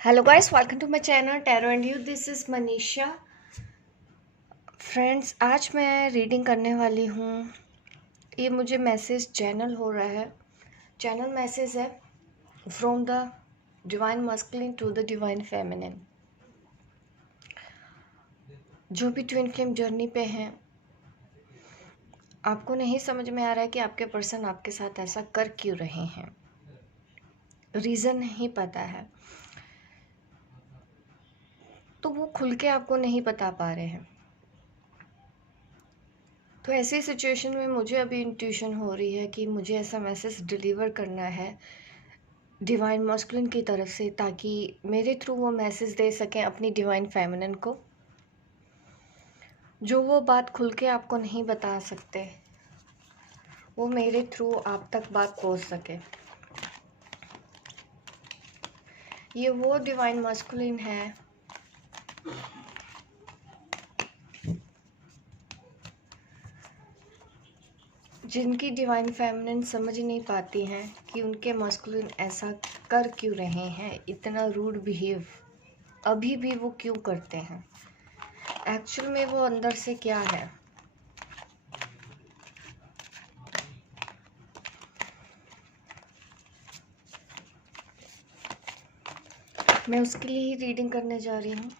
Hello guys, welcome to my channel tarot and you. This is Manisha. Friends, आज मैं reading करने वाली हूँ। ये मुझे मैसेज चैनल हो रहा है। चैनल मैसेज है from the divine masculine to the divine feminine. जो भी ट्विन फ्लेम जर्नी पे हैं, आपको नहीं समझ में आ रहा है कि आपके पर्सन आपके साथ ऐसा कर क्यों रहे हैं। रीज़न नहीं पता है, तो वो खुल के आपको नहीं बता पा रहे हैं। तो ऐसी सिचुएशन में मुझे अभी इंट्यूशन हो रही है कि मुझे ऐसा मैसेज डिलीवर करना है डिवाइन मस्कुलिन की तरफ से, ताकि मेरे थ्रू वो मैसेज दे सकें अपनी डिवाइन फेमिनिन को, जो वो बात खुल के आपको नहीं बता सकते, वो मेरे थ्रू आप तक बात पहुंच सके। ये वो डिवाइन मस्कुलिन है जिनकी डिवाइन फेमिनिन समझ नहीं पाती हैं कि उनके मस्कुलिन ऐसा कर क्यों रहे हैं, इतना रूड बिहेव अभी भी वो क्यों करते हैं। एक्चुअल में वो अंदर से क्या है। मैं उसके लिए ही रीडिंग करने जा रही हूँ।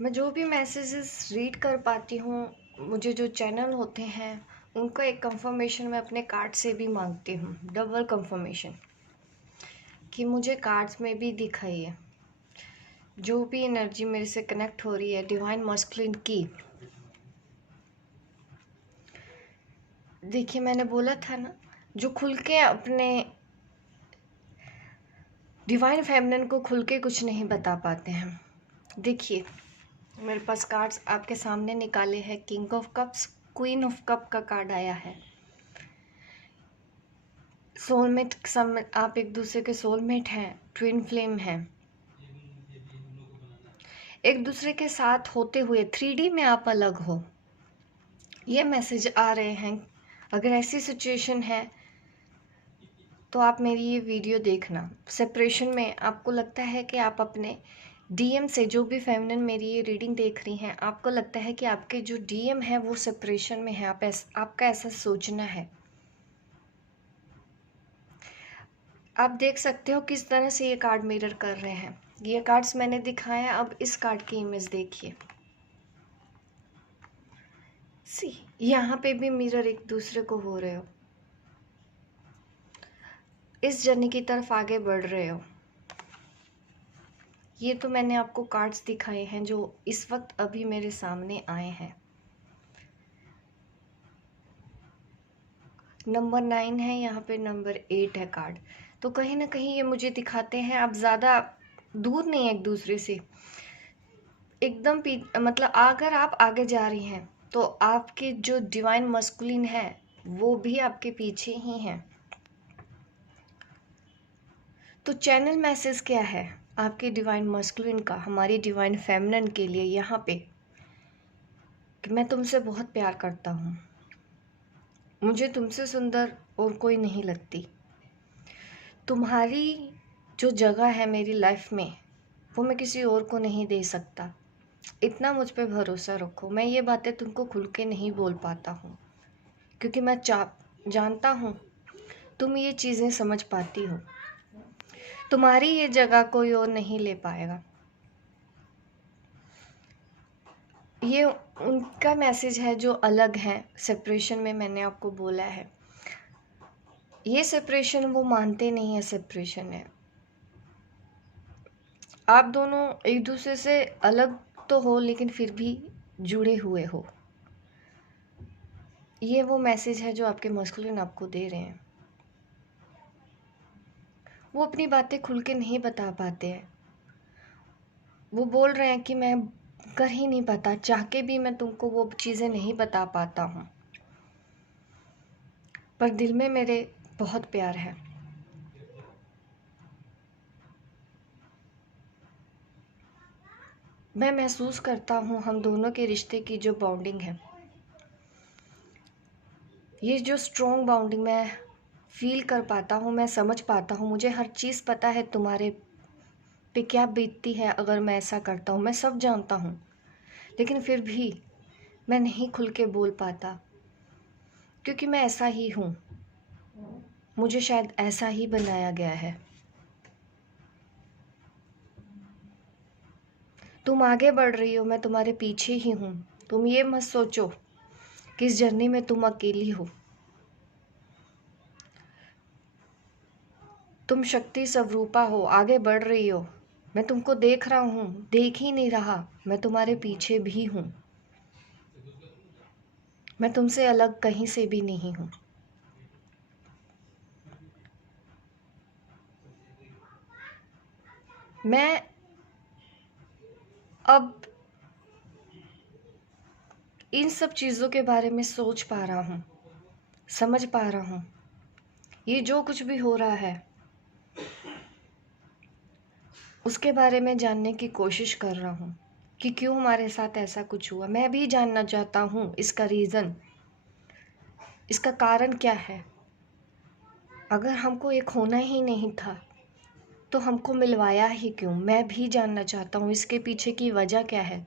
मैं जो भी मैसेजेस रीड कर पाती हूँ, मुझे जो चैनल होते हैं उनका एक कंफर्मेशन मैं अपने कार्ड से भी मांगती हूँ, डबल कंफर्मेशन, कि मुझे कार्ड्स में भी दिखाइए जो भी एनर्जी मेरे से कनेक्ट हो रही है डिवाइन मस्कुलिन की। देखिए, मैंने बोला था ना, जो खुल के अपने डिवाइन फेमिनिन को खुल के कुछ नहीं बता पाते हैं। देखिए, मेरे पास कार्ड्स आपके सामने निकाले हैं। King of cups, queen of cup का कार्ड आया है। सोलमेट, आप एक दूसरे के सोलमेट हैं, ट्विन फ्लेम हैं। एक दूसरे के साथ होते हुए 3D में आप अलग हो, ये मैसेज आ रहे हैं। अगर ऐसी सिचुएशन है तो आप मेरी ये वीडियो देखना। सेपरेशन में आपको लगता है कि आप अपने डीएम से, जो भी फेमिनिन मेरी ये रीडिंग देख रही हैं, आपको लगता है कि आपके जो डीएम है वो सेपरेशन में है। आपका ऐसा सोचना है। आप देख सकते हो किस तरह से ये कार्ड मिरर कर रहे हैं। ये कार्ड्स मैंने दिखाए हैं, अब इस कार्ड की इमेज देखिए। सी, यहाँ पे भी मिरर एक दूसरे को हो रहे हो, इस जर्नी की तरफ आगे बढ़ रहे हो। ये तो मैंने आपको कार्ड्स दिखाए हैं जो इस वक्त अभी मेरे सामने आए हैं। नंबर 9 है, यहाँ पे नंबर 8 है कार्ड। तो कहीं ना कहीं ये मुझे दिखाते हैं आप ज़्यादा दूर नहीं है एक दूसरे से। एकदम मतलब अगर आप आगे जा रही हैं तो आपके जो डिवाइन मस्कुलिन है वो भी आपके पीछे ही हैं। तो चैनल मैसेज क्या है आपके डिवाइन मस्कुलिन का हमारी डिवाइन फेमिनिन के लिए यहाँ पे, कि मैं तुमसे बहुत प्यार करता हूँ, मुझे तुमसे सुंदर और कोई नहीं लगती। तुम्हारी जो जगह है मेरी लाइफ में वो मैं किसी और को नहीं दे सकता। इतना मुझ पे भरोसा रखो। मैं ये बातें तुमको खुल के नहीं बोल पाता हूँ क्योंकि मैं जानता हूँ तुम ये चीज़ें समझ पाती हो। तुम्हारी ये जगह कोई और नहीं ले पाएगा। ये उनका मैसेज है जो अलग है। सेपरेशन में मैंने आपको बोला है, ये सेपरेशन वो मानते नहीं है। सेपरेशन है, आप दोनों एक दूसरे से अलग तो हो लेकिन फिर भी जुड़े हुए हो। ये वो मैसेज है जो आपके मस्कुलिन आपको दे रहे हैं। वो अपनी बातें खुल के नहीं बता पाते हैं। वो बोल रहे हैं कि मैं कर ही नहीं पाता, चाह के भी मैं तुमको वो चीज़ें नहीं बता पाता हूँ, पर दिल में मेरे बहुत प्यार है। मैं महसूस करता हूँ हम दोनों के रिश्ते की जो बॉन्डिंग है, ये जो स्ट्रॉन्ग बाउंडिंग मैं फील कर पाता हूँ, मैं समझ पाता हूँ, मुझे हर चीज़ पता है तुम्हारे पे क्या बीतती है अगर मैं ऐसा करता हूँ, मैं सब जानता हूँ। लेकिन फिर भी मैं नहीं खुल के बोल पाता, क्योंकि मैं ऐसा ही हूँ। मुझे शायद ऐसा ही बनाया गया है। तुम आगे बढ़ रही हो, मैं तुम्हारे पीछे ही हूँ। तुम ये मत सोचो कि इस जर्नी में तुम अकेली हो। तुम शक्ति स्वरूपा हो, आगे बढ़ रही हो। मैं तुमको देख रहा हूँ, देख ही नहीं रहा, मैं तुम्हारे पीछे भी हूँ। मैं तुमसे अलग कहीं से भी नहीं हूँ। मैं अब इन सब चीज़ों के बारे में सोच पा रहा हूँ, समझ पा रहा हूँ। ये जो कुछ भी हो रहा है उसके बारे में जानने की कोशिश कर रहा हूँ कि क्यों हमारे साथ ऐसा कुछ हुआ। मैं भी जानना चाहता हूँ इसका रीज़न, इसका कारण क्या है। अगर हमको एक होना ही नहीं था तो हमको मिलवाया ही क्यों? मैं भी जानना चाहता हूँ इसके पीछे की वजह क्या है।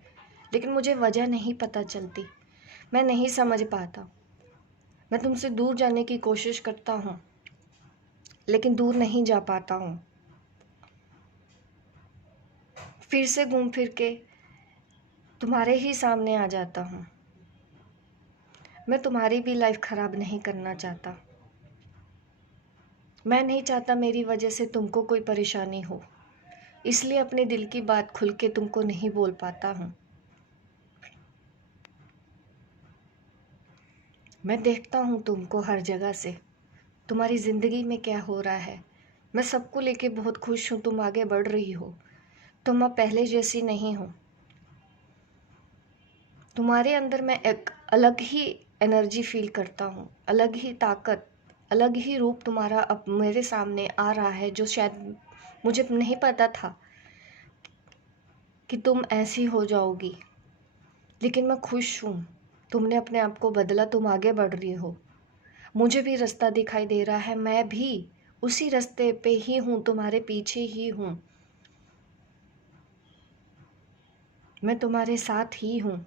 लेकिन मुझे वजह नहीं पता चलती, मैं नहीं समझ पाता। मैं तुमसे दूर जाने की कोशिश करता हूँ लेकिन दूर नहीं जा पाता हूँ। फिर से घूम फिर के तुम्हारे ही सामने आ जाता हूँ। मैं तुम्हारी भी लाइफ ख़राब नहीं करना चाहता। मैं नहीं चाहता मेरी वजह से तुमको कोई परेशानी हो, इसलिए अपने दिल की बात खुल के तुमको नहीं बोल पाता हूँ। मैं देखता हूँ तुमको हर जगह से, तुम्हारी ज़िंदगी में क्या हो रहा है। मैं सबको लेके बहुत खुश हूँ, तुम आगे बढ़ रही हो। तुम अब पहले जैसी नहीं हो। तुम्हारे अंदर मैं एक अलग ही एनर्जी फील करता हूँ, अलग ही ताकत, अलग ही रूप तुम्हारा अब मेरे सामने आ रहा है, जो शायद मुझे नहीं पता था कि तुम ऐसी हो जाओगी। लेकिन मैं खुश हूँ, तुमने अपने आप को बदला, तुम आगे बढ़ रही हो। मुझे भी रास्ता दिखाई दे रहा है, मैं भी उसी रास्ते पे ही हूँ, तुम्हारे पीछे ही हूँ। मैं तुम्हारे साथ ही हूँ।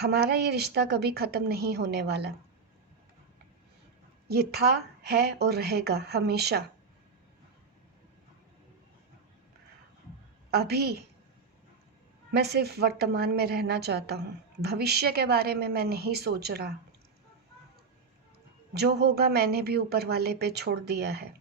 हमारा ये रिश्ता कभी ख़त्म नहीं होने वाला। ये था, है और रहेगा हमेशा। अभी मैं सिर्फ वर्तमान में रहना चाहता हूँ, भविष्य के बारे में मैं नहीं सोच रहा। जो होगा मैंने भी ऊपर वाले पे छोड़ दिया है।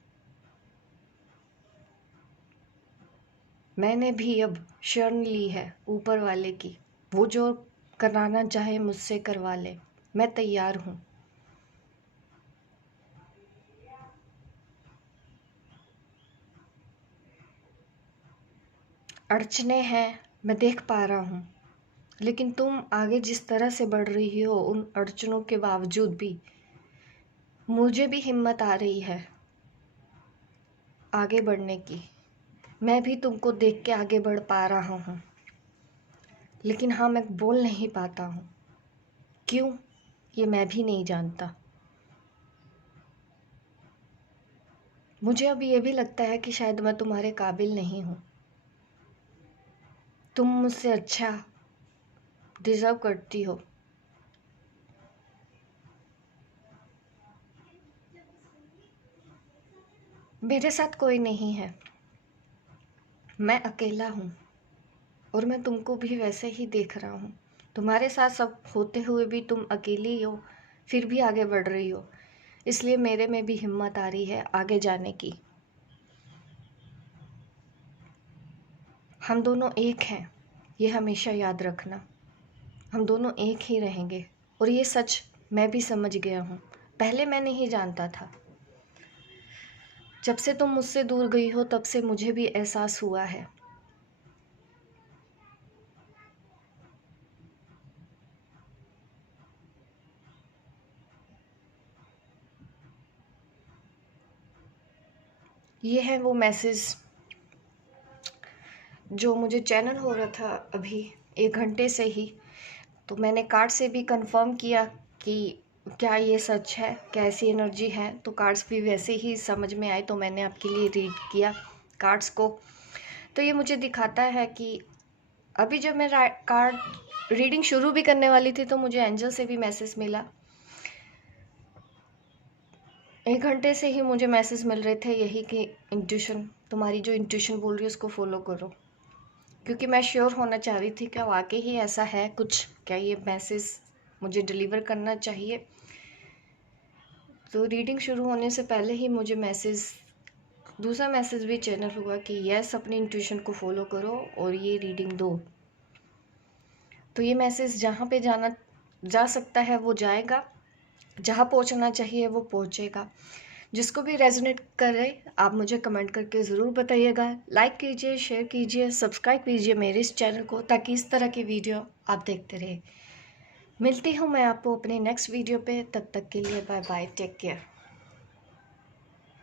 मैंने भी अब शरण ली है ऊपर वाले की। वो जो कराना चाहे मुझसे करवा ले, मैं तैयार हूँ। अड़चने हैं, मैं देख पा रहा हूँ। लेकिन तुम आगे जिस तरह से बढ़ रही हो, उन अड़चनों के बावजूद भी मुझे भी हिम्मत आ रही है आगे बढ़ने की। मैं भी तुमको देख के आगे बढ़ पा रहा हूँ। लेकिन हाँ, मैं बोल नहीं पाता हूँ। क्यों? ये मैं भी नहीं जानता। मुझे अब ये भी लगता है कि शायद मैं तुम्हारे काबिल नहीं हूँ। तुम मुझसे अच्छा डिज़र्व करती हो। मेरे साथ कोई नहीं है, मैं अकेला हूँ। और मैं तुमको भी वैसे ही देख रहा हूँ। तुम्हारे साथ सब होते हुए भी तुम अकेली हो, फिर भी आगे बढ़ रही हो। इसलिए मेरे में भी हिम्मत आ रही है आगे जाने की। हम दोनों एक हैं, ये हमेशा याद रखना। हम दोनों एक ही रहेंगे। और ये सच मैं भी समझ गया हूँ, पहले मैं नहीं जानता था। जब से तुम मुझसे दूर गई हो तब से मुझे भी एहसास हुआ है। ये है वो मैसेज जो मुझे चैनल हो रहा था अभी 1 घंटे से ही, तो मैंने कार्ड से भी कंफर्म किया कि क्या ये सच है, कैसी एनर्जी है। तो कार्ड्स भी वैसे ही समझ में आए, तो मैंने आपके लिए रीड किया कार्ड्स को। तो ये मुझे दिखाता है कि अभी जब मैं कार्ड रीडिंग शुरू भी करने वाली थी तो मुझे एंजल से भी मैसेज मिला। 1 घंटे से ही मुझे मैसेज मिल रहे थे यही कि इंट्यूशन, तुम्हारी जो इंट्यूशन बोल रही है उसको फॉलो करो। क्योंकि मैं श्योर होना चाह रही थी क्या वाकई ही ऐसा है कुछ, क्या ये मैसेज मुझे डिलीवर करना चाहिए। तो रीडिंग शुरू होने से पहले ही मुझे दूसरा मैसेज भी चैनल हुआ कि यस, अपनी इंट्यूशन को फॉलो करो और ये रीडिंग दो। तो ये मैसेज जहाँ पे जा सकता है वो जाएगा, जहाँ पहुँचना चाहिए वो पहुँचेगा। जिसको भी रेजोनेट करे आप मुझे कमेंट करके ज़रूर बताइएगा। लाइक कीजिए, शेयर कीजिए, सब्सक्राइब कीजिए मेरे इस चैनल को, ताकि इस तरह की वीडियो आप देखते रहे। मिलती हूँ मैं आपको अपने नेक्स्ट वीडियो पे, तब तक के लिए बाय बाय, टेक केयर।